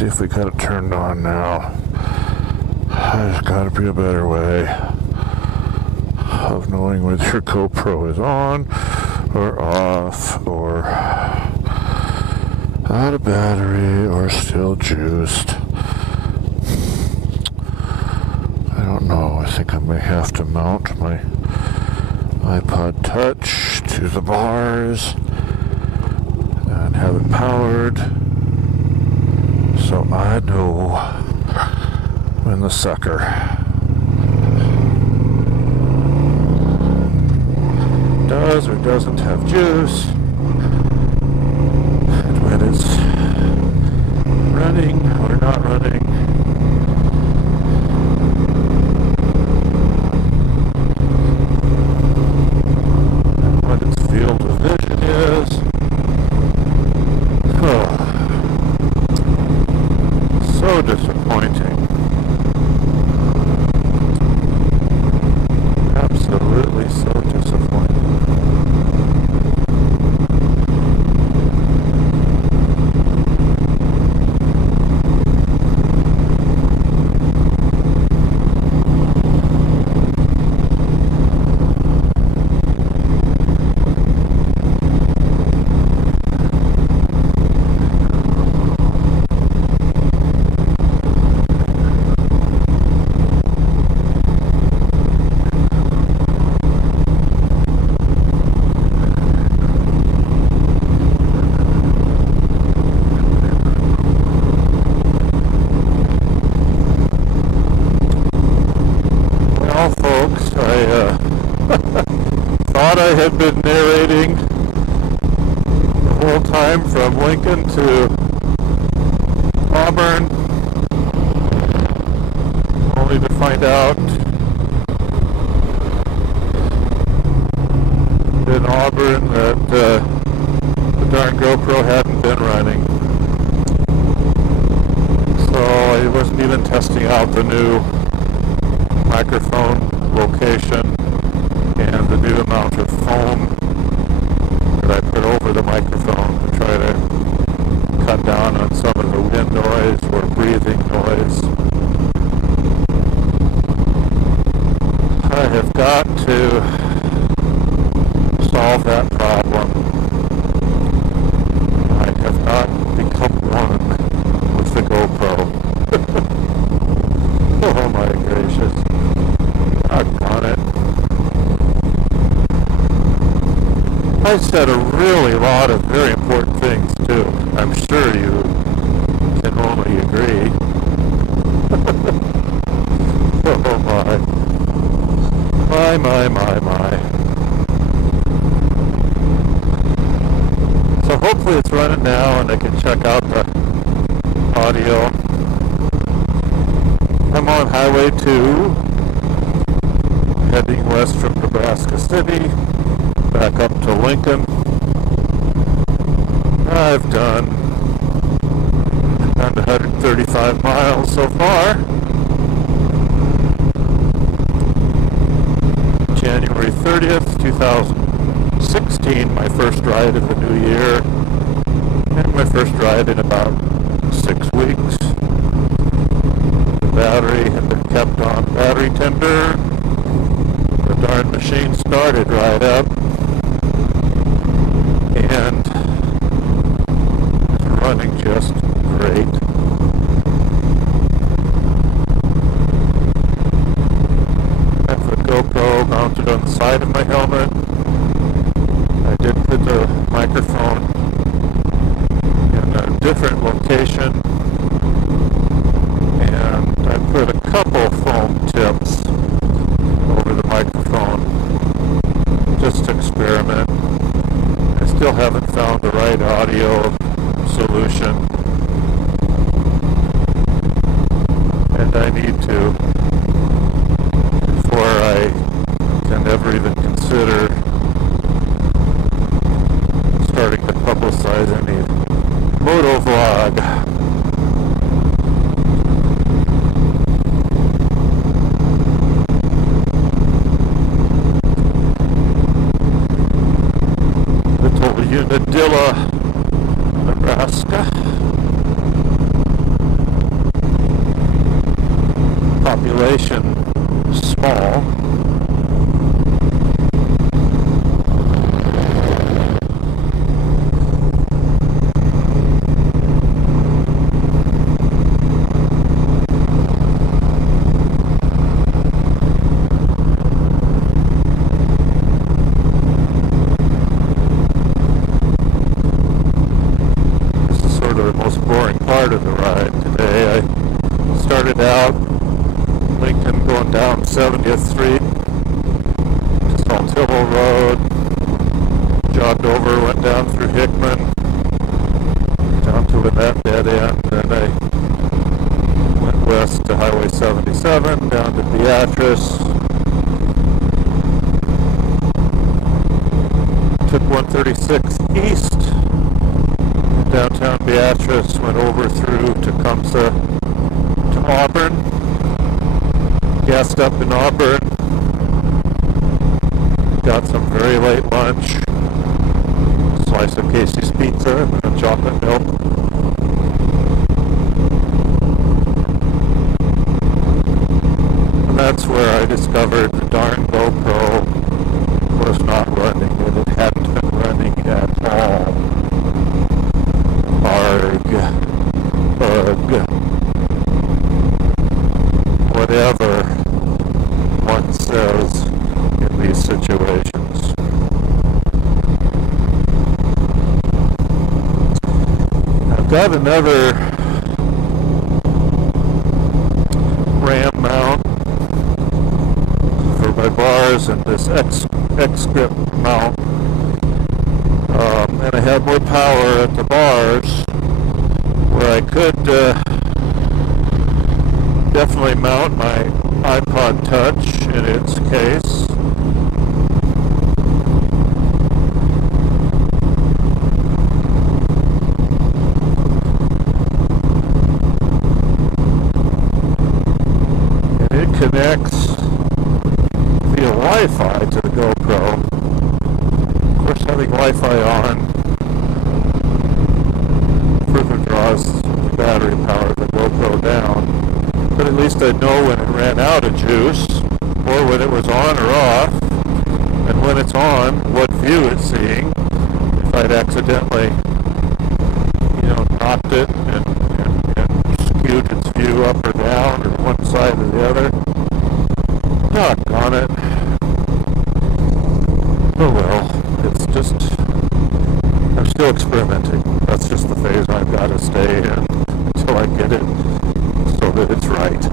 see if we got it turned on now. There's got to be a better way of knowing whether your GoPro is on or off or out of battery or still juiced. I don't know. I think I may have to mount my iPod Touch to the bars and have it powered so I know when the sucker does or doesn't have juice, and when it's running or not running. And what its field of vision is. Oh, so disappointing. Absolutely so disappointing. Thought I had been narrating the whole time from Lincoln to Auburn, only to find out in Auburn that the darn GoPro hadn't been running. So I wasn't even testing out the new microphone location and the new amount of foam that I put over the microphone to try to cut down on some of the wind noise or breathing noise. I have got to solve that problem. I have not become one with the GoPro. Oh my gracious. Doggone it. I said a really lot of very important things too. I'm sure you can only agree. Oh my. My. So hopefully it's running now and I can check out the audio. I'm on Highway 2, heading west from Nebraska City, back up to Lincoln. I've done 135 miles so far. January 30th, 2016, my first ride of the new year, and my first ride in about 6 weeks. The battery had been kept on battery tender. The darn machine started right up, and it's running just great. GoPro mounted on the side of my helmet. I did put the microphone in a different location, and I put a couple foam tips over the microphone just to experiment. I still haven't found the right audio solution, and I need to, before I can ever even consider starting to publicize any moto vlog. Little Unadilla, Nebraska. population small. Part of the ride today. I started out Lincoln going down 70th Street to Saltillo Road, jogged over, went down through Hickman, down to that dead end, then I went west to Highway 77, down to Beatrice, took 136 east, downtown Beatrice, went over through Tecumseh to Auburn, gassed up in Auburn, got some very late lunch, slice of Casey's pizza and a chocolate milk. And that's where I discovered the darn GoPro was not running, and it hadn't been running at all. Whatever one says in these situations. I've got another RAM mount for my bars and this X-grip mount. And I had more power at the bars where I could definitely mount my iPod Touch in its case. And it connects via Wi-Fi to the GoPro. Of course, having Wi-Fi on further draws the battery power of the GoPro down. But at least I'd know when it ran out of juice, or when it was on or off, and when it's on, what view it's seeing. If I'd accidentally, knocked it and skewed its view up or down, or one side or the other. Doggone it. Oh well, it's just, I'm still experimenting. That's just the phase I've got to stay in until I get it so that it's right.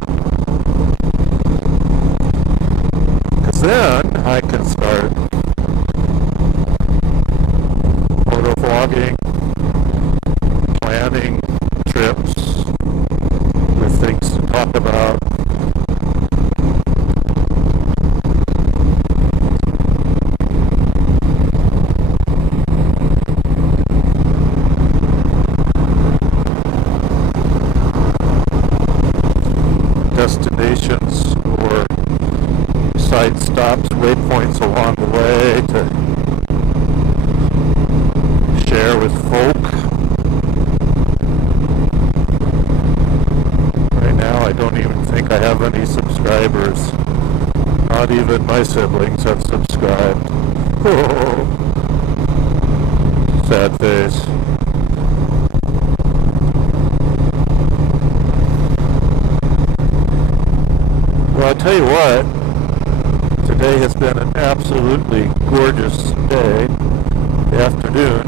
Because then I can start photo vlogging, planning trips with things to talk about. Destinations or side stops, waypoints along the way to share with folk. Right now I don't even think I have any subscribers. Not even my siblings have subscribed. Oh, sad face. Well, I'll tell you what, today has been an absolutely gorgeous day, the afternoon,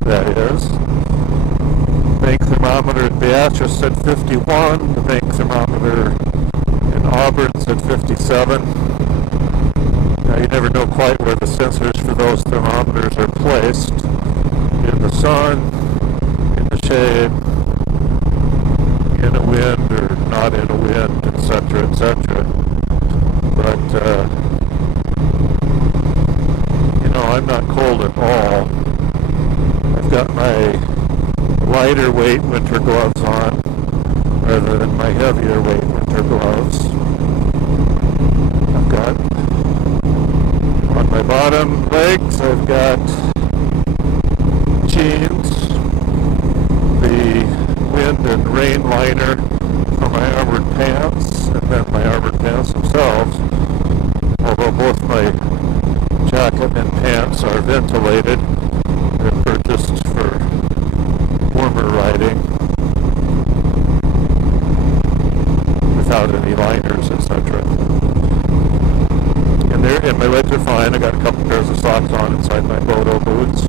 that is. The bank thermometer at Beatrice said 51, the bank thermometer in Auburn said 57. Now you never know quite where the sensors for those thermometers are placed, in the sun, in the shade, in a wind or not in a wind, etc., etc. But, I'm not cold at all. I've got my lighter weight winter gloves on rather than my heavier weight winter gloves. I've got, on my bottom legs, I've got jeans, the wind and rain liner for my armored pants, and than my armored pants themselves, although both my jacket and pants are ventilated. They're purchased for warmer riding without any liners, etc. And my legs are fine. I got a couple pairs of socks on inside my Bodo boots.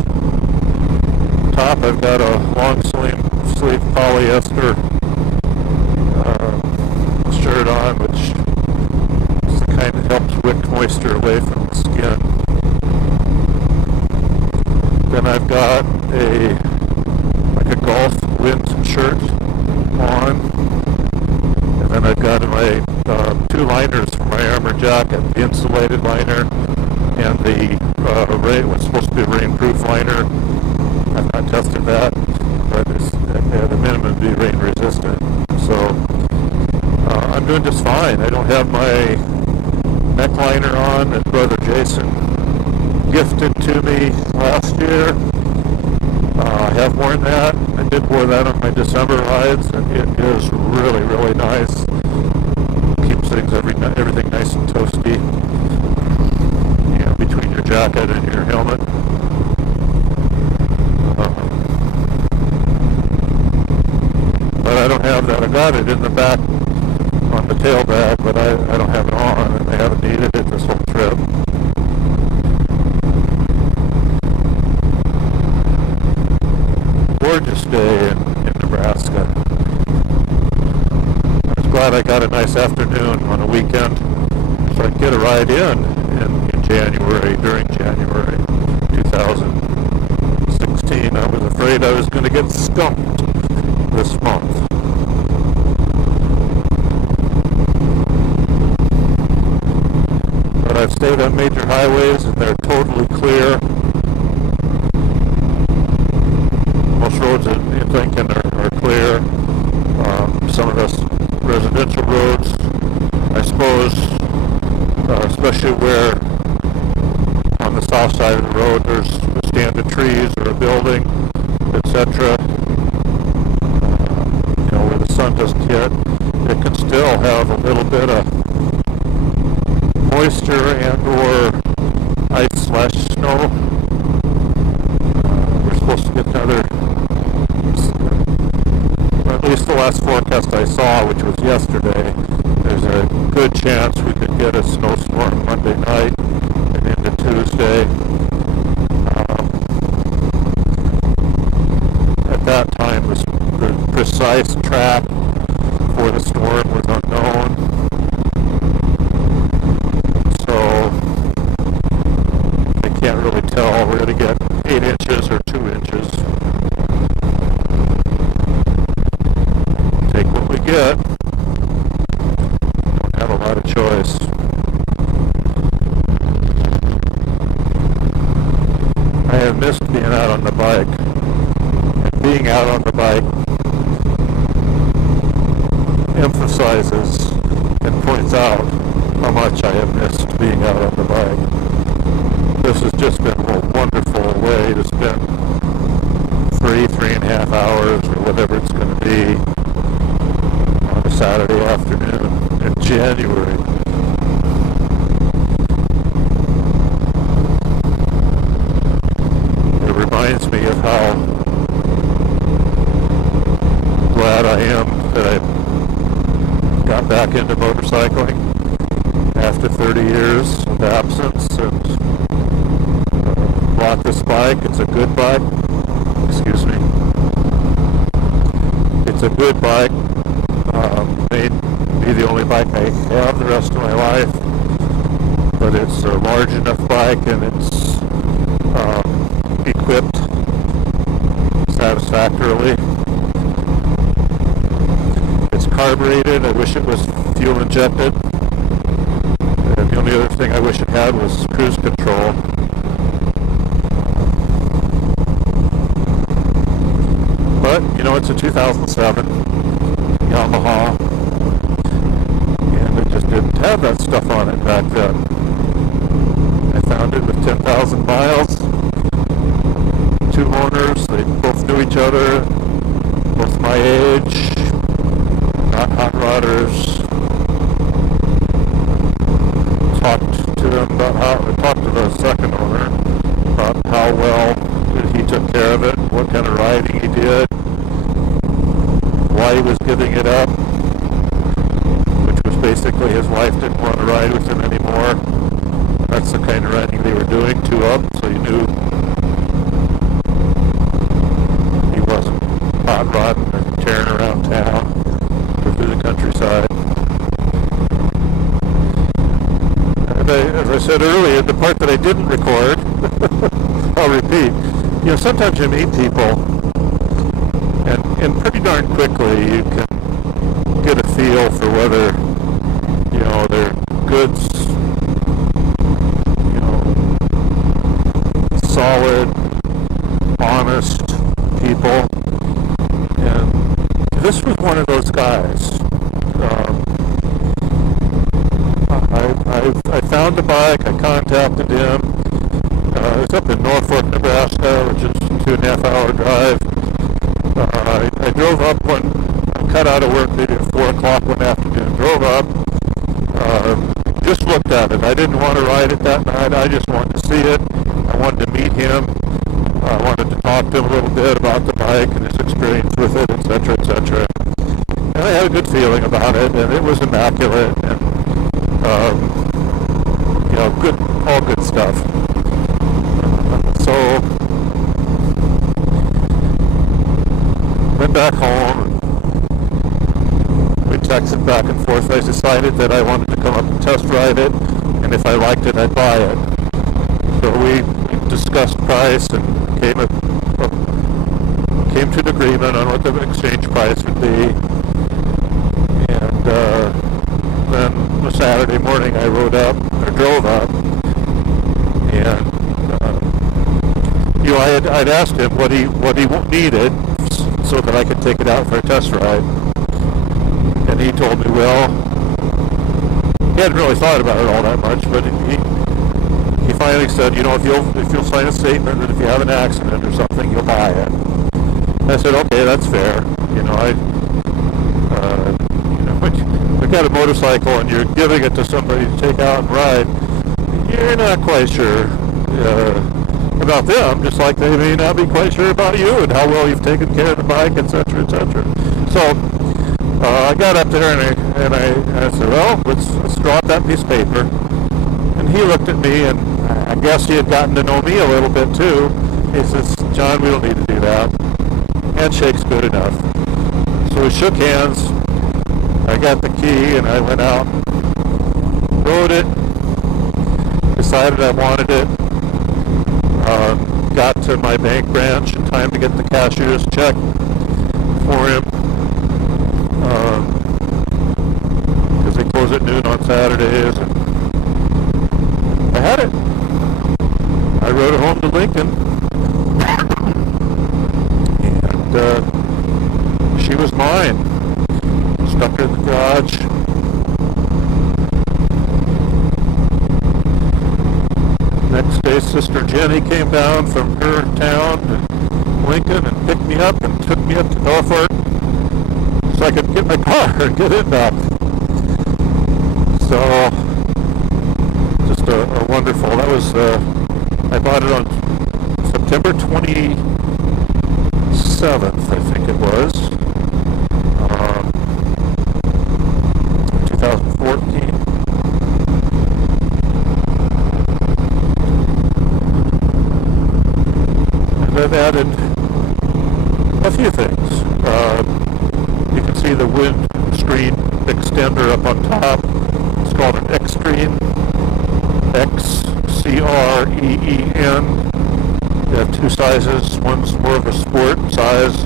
Top, I've got a long sleeve polyester shirt on, which is the kind that helps wick moisture away from the skin. Then I've got a golf wind shirt on, and then I've got my two liners for my armor jacket, the insulated liner and the what's supposed to be a rainproof liner. I've not tested that, but it's at a minimum to be rain resistant. So I'm doing just fine. I don't have my neck liner on that Brother Jason gifted to me last year. I have worn that. I did wear that on my December rides, and it is really, really nice. Keeps everything nice and toasty, between your jacket and your helmet. But I don't have that. I got it in the back on the tail bag, but I don't have it on, and I haven't needed it this whole trip. Gorgeous day in Nebraska. I was glad I got a nice afternoon on a weekend so I could get a ride in January, during January 2016. I was afraid I was going to get skunked this month. But I've stayed on major highways and they're totally clear. Most roads in Lincoln are clear. Some of the residential roads, I suppose, especially where on the south side of the road there's a stand of trees or a building, etc. Where the sun doesn't hit, it can still have a little bit of moisture and or ice/snow. We're supposed to get another, at least the last forecast I saw, which was yesterday, there's a good chance we could get a snowstorm Monday night and into Tuesday. At that time, the precise track for the storm was unknown. So I can't really tell. We're going to get 8 inches or 2 inches. Take what we get. Don't have a lot of choice. I have missed being out on the bike. And being out on the bike emphasizes and points out how much I have missed being out on the bike. This has just been a wonderful way to spend 3.5 hours or whatever it's going to be on a Saturday afternoon in January. It reminds me of how glad I am that I got back into motorcycling after 30 years of absence and bought this bike. It's a good bike. Excuse me. It's a good bike. May be the only bike I have the rest of my life, but it's a large enough bike and it's equipped satisfactorily. It's carbureted. I wish it was fuel injected. And the only other thing I wish it had was cruise control. But, it's a 2007 Yamaha, and it just didn't have that stuff on it back then. I found it with 10,000 miles, 2 owners, they both knew each other, both my age, not hot rodders, talked to them about how, I talked to the second owner about how well he took care of it, what kind of riding he did, why he was giving it up, which was basically his wife didn't want to ride with him anymore. That's the kind of riding they were doing, 2-up, so you knew he wasn't hot rodding and tearing around town or through the countryside. And as I said earlier, the part that I didn't record, I'll repeat. You know, sometimes you meet people, and pretty darn quickly you can get a feel for whether, you know, they're good, you know, solid, honest people. And this was one of those guys. I found the bike, I contacted him. It's up in Norfolk, Nebraska, which is a 2.5-hour drive. I drove up I cut out of work maybe at 4 o'clock one afternoon, drove up, just looked at it. I didn't want to ride it that night, I just wanted to see it. I wanted to meet him. I wanted to talk to him a little bit about the bike and his experience with it, etc., etc. And I had a good feeling about it, and it was immaculate, and you know, good, all good stuff. So went back home. We texted back and forth. I decided that I wanted to come up and test ride it, and if I liked it, I'd buy it. So we discussed price and came to an agreement on what the exchange price would be. And then the Saturday morning, I drove up, and you know, I'd asked him what he needed so that I could take it out for a test ride, and he told me, well, he hadn't really thought about it all that much, but he finally said, you know, if you'll sign a statement that if you have an accident or something, you'll buy it. And I said, okay, that's fair. You know, you got a motorcycle and you're giving it to somebody to take out and ride, you're not quite sure about them, just like they may not be quite sure about you and how well you've taken care of the bike, etc., etc. So I got up there and I said, well, let's draw up that piece of paper. And he looked at me, and I guess he had gotten to know me a little bit too. He says, John, we don't need to do that. Handshake's good enough. So we shook hands. I got the key and I went out, rode it, decided I wanted it, got to my bank branch in time to get the cashier's check for him, because they close at noon on Saturdays. And I had it. I rode it home to Lincoln, and she was mine. Stuck her in the garage. Next day, Sister Jenny came down from her town to Lincoln and picked me up and took me up to Norfolk so I could get my car and get it back. So, just a wonderful, that was, I bought it on September 27th, I think it was, 2014. And I've added a few things. You can see the windscreen extender up on top. It's called an Xtreme, Xcreen. They have two sizes. One's more of a sport size.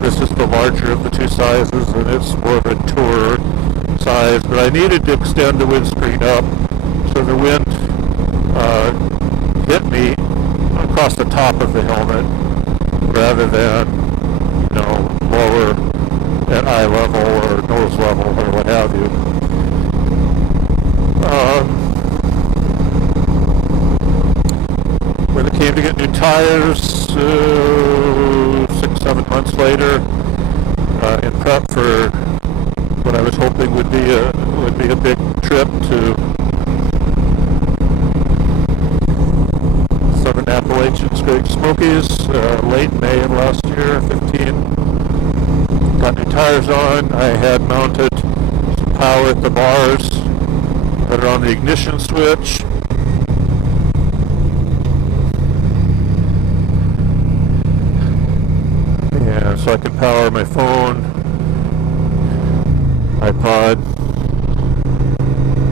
This is the larger of the two sizes, and it's more of a tourer size. But I needed to extend the windscreen up so the wind hit me across the top of the helmet rather than, you know, lower at eye level or nose level or what have you. When it came to get new tires, 6-7 months later, in prep for what I was hoping would be a big trip to Appalachian Great Smokies late May of last year, 15. Got new tires on. I had mounted some power at the bars that are on the ignition switch. And so I can power my phone, iPod,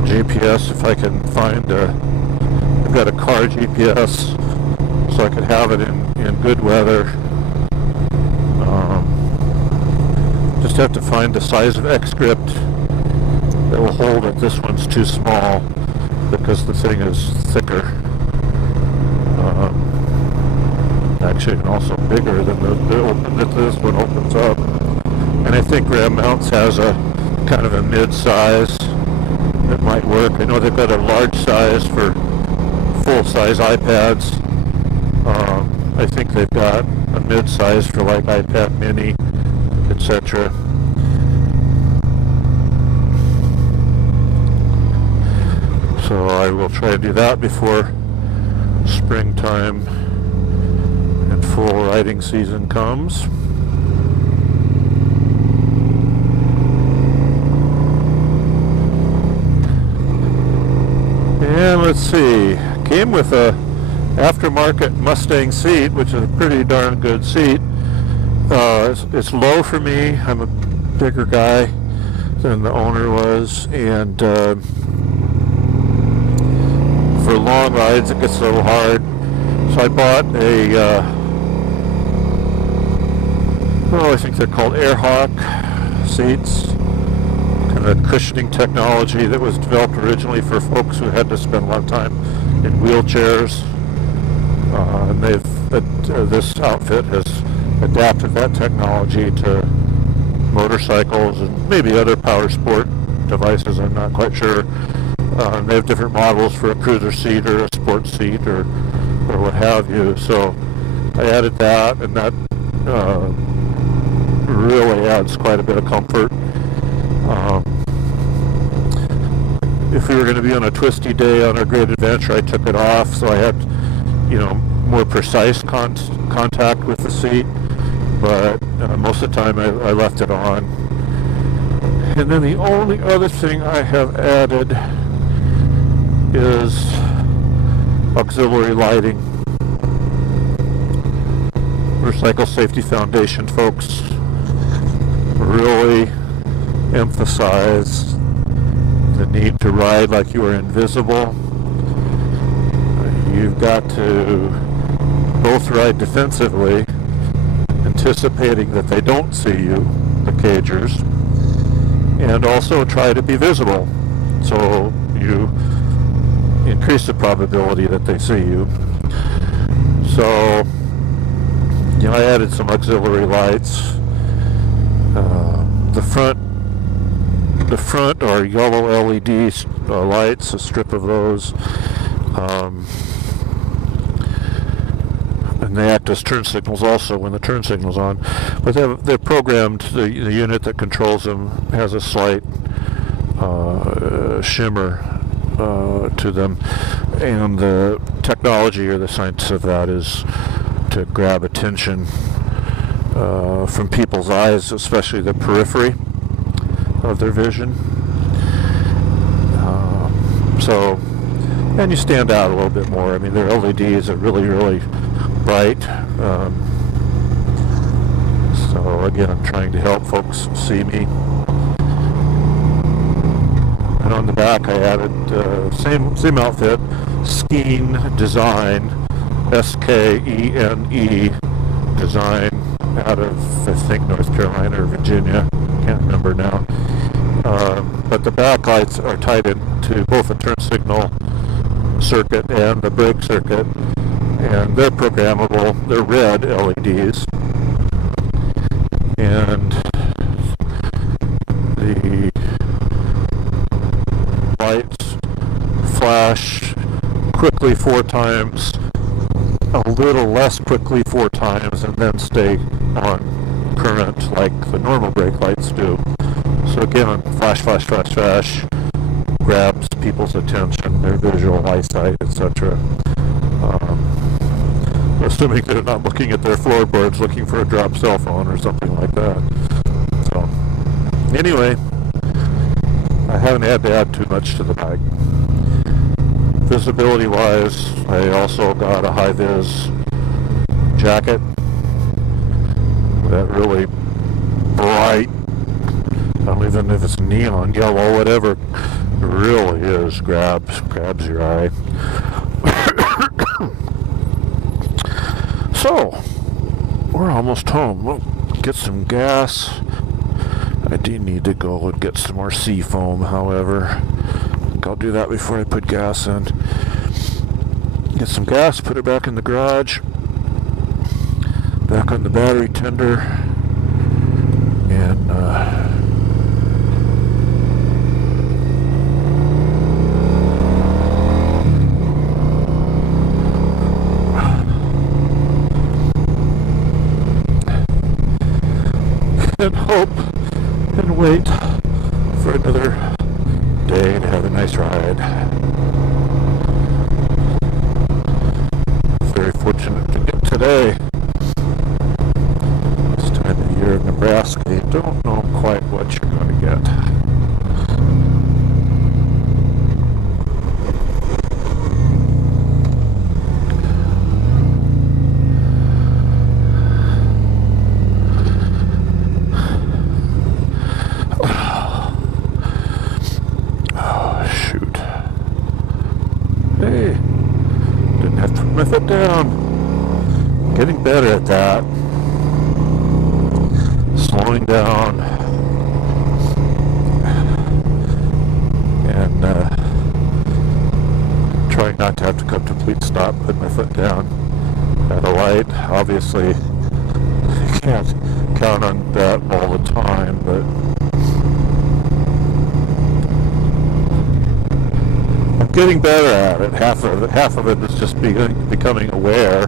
GPS if I can find I've got a car GPS so I could have it in good weather. Just have to find the size of X grip that will hold it. This one's too small because the thing is thicker. Actually, and also bigger than this one opens up. And I think Graham Mounts has a kind of a mid-size that might work. I know they've got a large size for full-size iPads. I think they've got a mid-size for like iPad mini, etc. So I will try to do that before springtime and full riding season comes. And let's see, came with a aftermarket Mustang seat, which is a pretty darn good seat. It's low for me. I'm a bigger guy than the owner was, and for long rides it gets a little hard. So I bought I think they're called AirHawk seats, kind of cushioning technology that was developed originally for folks who had to spend a lot of time in wheelchairs. And this outfit has adapted that technology to motorcycles and maybe other power sport devices, I'm not quite sure. They have different models for a cruiser seat or a sports seat or what have you. So I added that, and that really adds quite a bit of comfort. If we were going to be on a twisty day on a great adventure, I took it off, so I had, more precise contact with the seat. But most of the time I left it on. And then the only other thing I have added is auxiliary lighting. Motorcycle Safety Foundation folks really emphasize the need to ride like you are invisible. You've got to both ride defensively, anticipating that they don't see you, the cagers, and also try to be visible, so you increase the probability that they see you. So, I added some auxiliary lights. The front are yellow LED lights, a strip of those. And they act as turn signals also when the turn signal's on. But they're programmed, the unit that controls them has a slight shimmer to them. And the technology or the science of that is to grab attention from people's eyes, especially the periphery of their vision. And you stand out a little bit more. I mean, their LEDs are really, really bright. So again, I'm trying to help folks see me. And on the back, I added same outfit, Skene Design, SKENE Design, out of I think North Carolina or Virginia. Can't remember now. But the back lights are tied into both the turn signal circuit and the brake circuit, and they're programmable. They're red LEDs, and the lights flash quickly 4 times, a little less quickly 4 times, and then stay on current like the normal brake lights do. So again, flash, flash, flash, flash, grabs people's attention, their visual eyesight, etc. assuming they're not looking at their floorboards looking for a dropped cell phone or something like that. So, anyway, I haven't had to add too much to the bike. Visibility wise, I also got a high-vis jacket. That really bright, I don't even know if it's neon yellow, whatever, it really is, grabs your eye. So, we're almost home. We'll get some gas. I do need to go and get some more sea foam, however. I think I'll do that before I put gas in. Get some gas, put it back in the garage, back on the battery tender, and and hope and wait for another day to have a nice ride. Very fortunate to get today. This time of year in Nebraska, you don't know quite what you're going to get. Hey, didn't have to put my foot down. Getting better at that. Slowing down. And trying not to have to come to a complete stop, put my foot down at a light. Obviously, you can't count on that all the time, but getting better at it. Half of it is just becoming aware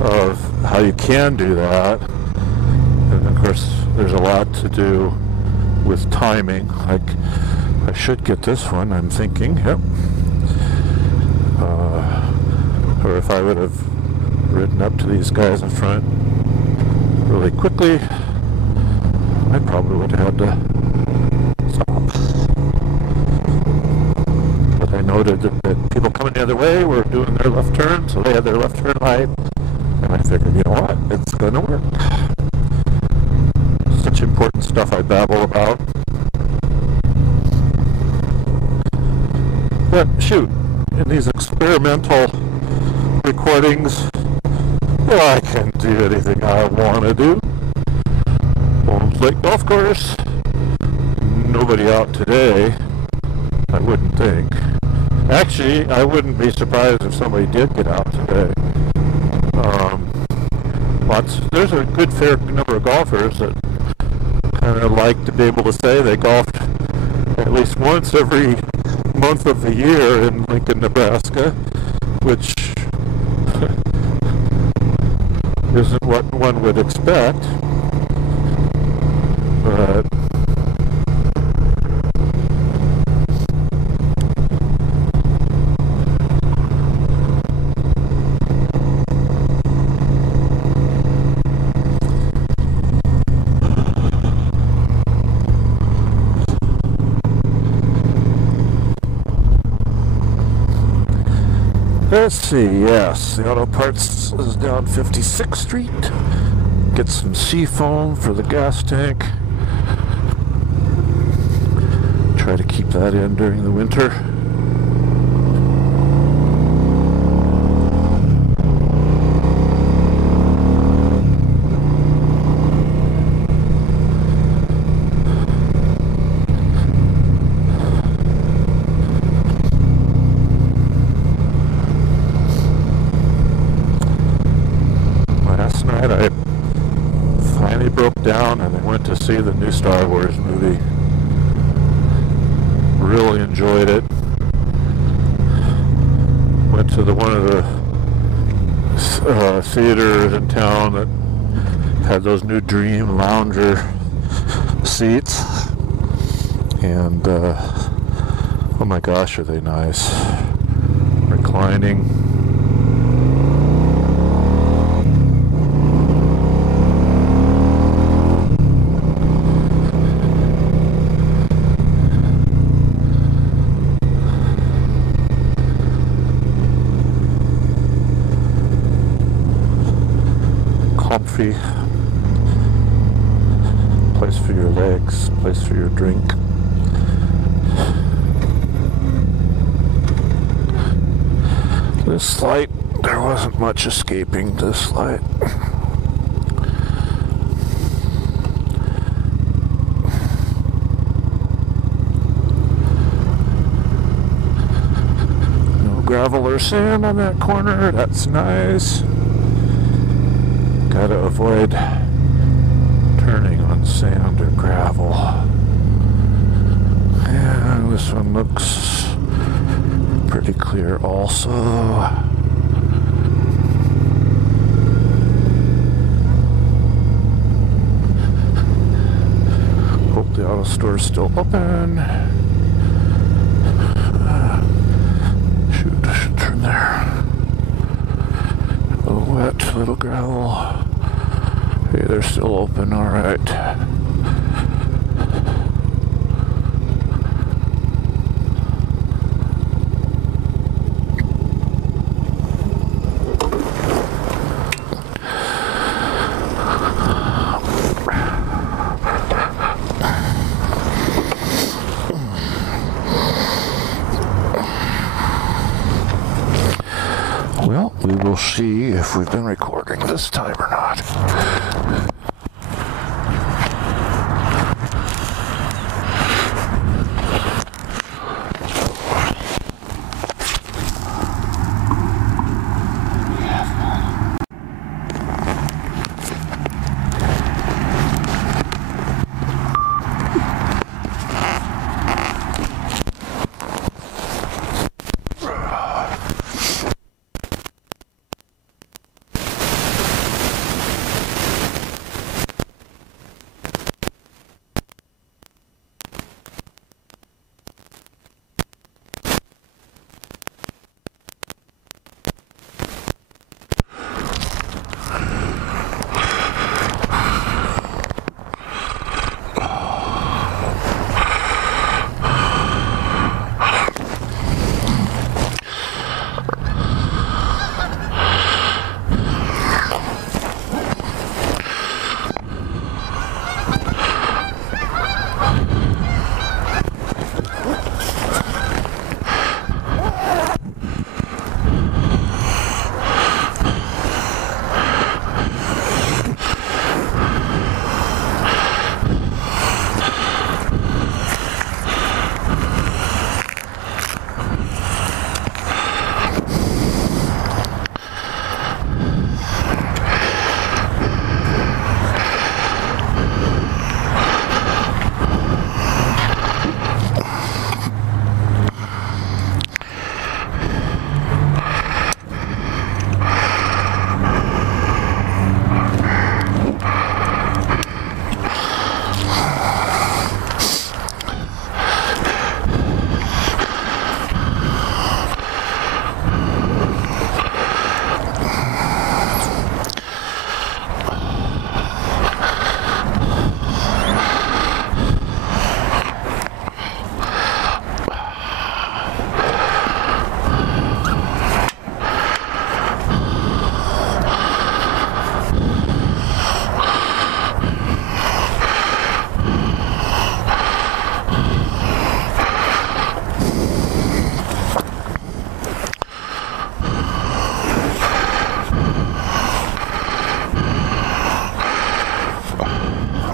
of how you can do that, and of course there's a lot to do with timing. Like, I should get this one, I'm thinking. Yep. Or if I would have ridden up to these guys in front really quickly, I probably would have had to stop. I noted that people coming the other way were doing their left turn, so they had their left turn light, and I figured, you know what, it's going to work. Such important stuff I babble about. But shoot, in these experimental recordings, well, I can do anything I want to do. Holmes Lake Golf Course, nobody out today, I wouldn't think. Actually, I wouldn't be surprised if somebody did get out today. There's a good fair number of golfers that kind of like to be able to say they golfed at least once every month of the year in Lincoln, Nebraska, which isn't what one would expect. But let's see, yes, the auto parts is down 56th Street. Get some sea foam for the gas tank. Try to keep that in during the winter. I finally broke down and I went to see the new Star Wars movie. Really enjoyed it. Went to one of the theaters in town that had those new Dream Lounger seats, and oh my gosh, are they nice. Reclining. comfy. Place for your legs, place for your drink. This light, there wasn't much escaping this light. No gravel or sand on that corner, that's nice. Gotta avoid turning on sand or gravel. And this one looks pretty clear also. Hope the auto store is still open. Shoot, I should turn there. A little wet, a little gravel. Hey, they're still open, alright. Well, we will see if we've been recording this time or not.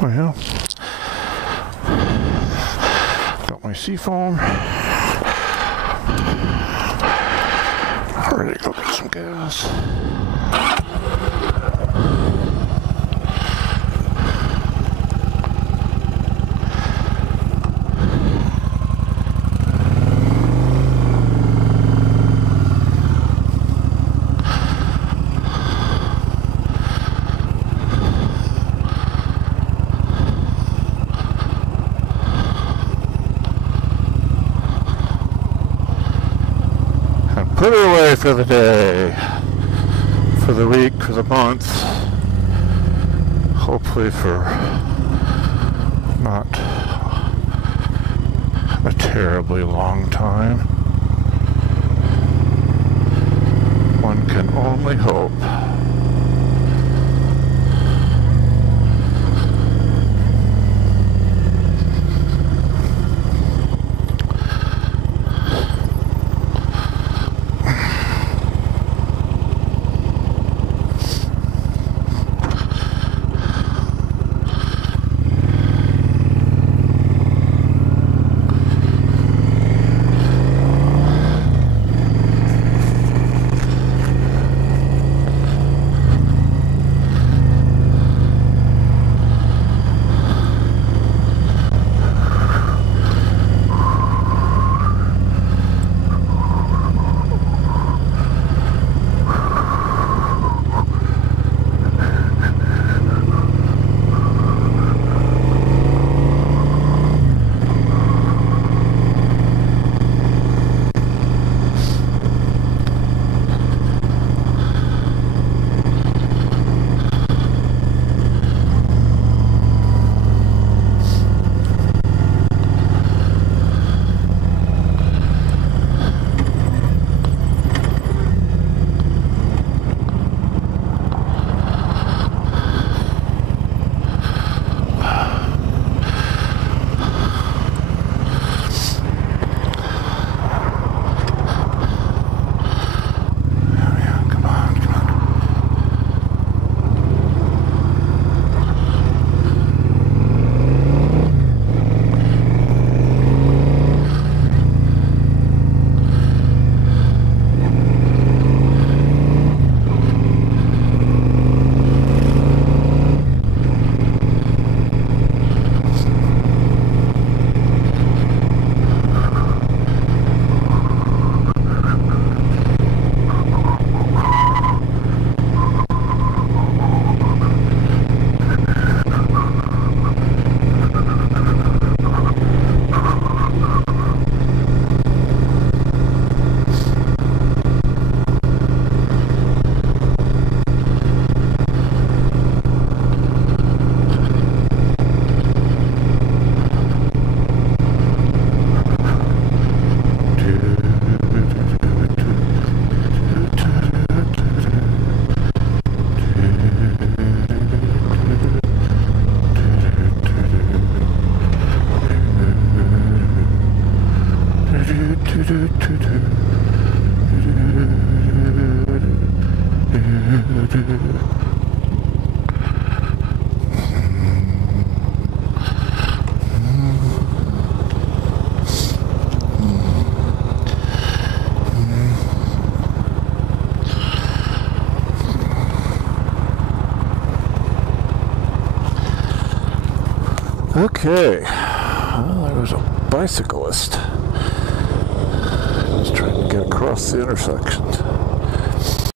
Well, got my seafoam. Ready to go get some gas. Put it away for the day, for the week, for the month, hopefully for not a terribly long time. One can only hope. Okay, well, there was a bicyclist. He was trying to get across the intersection.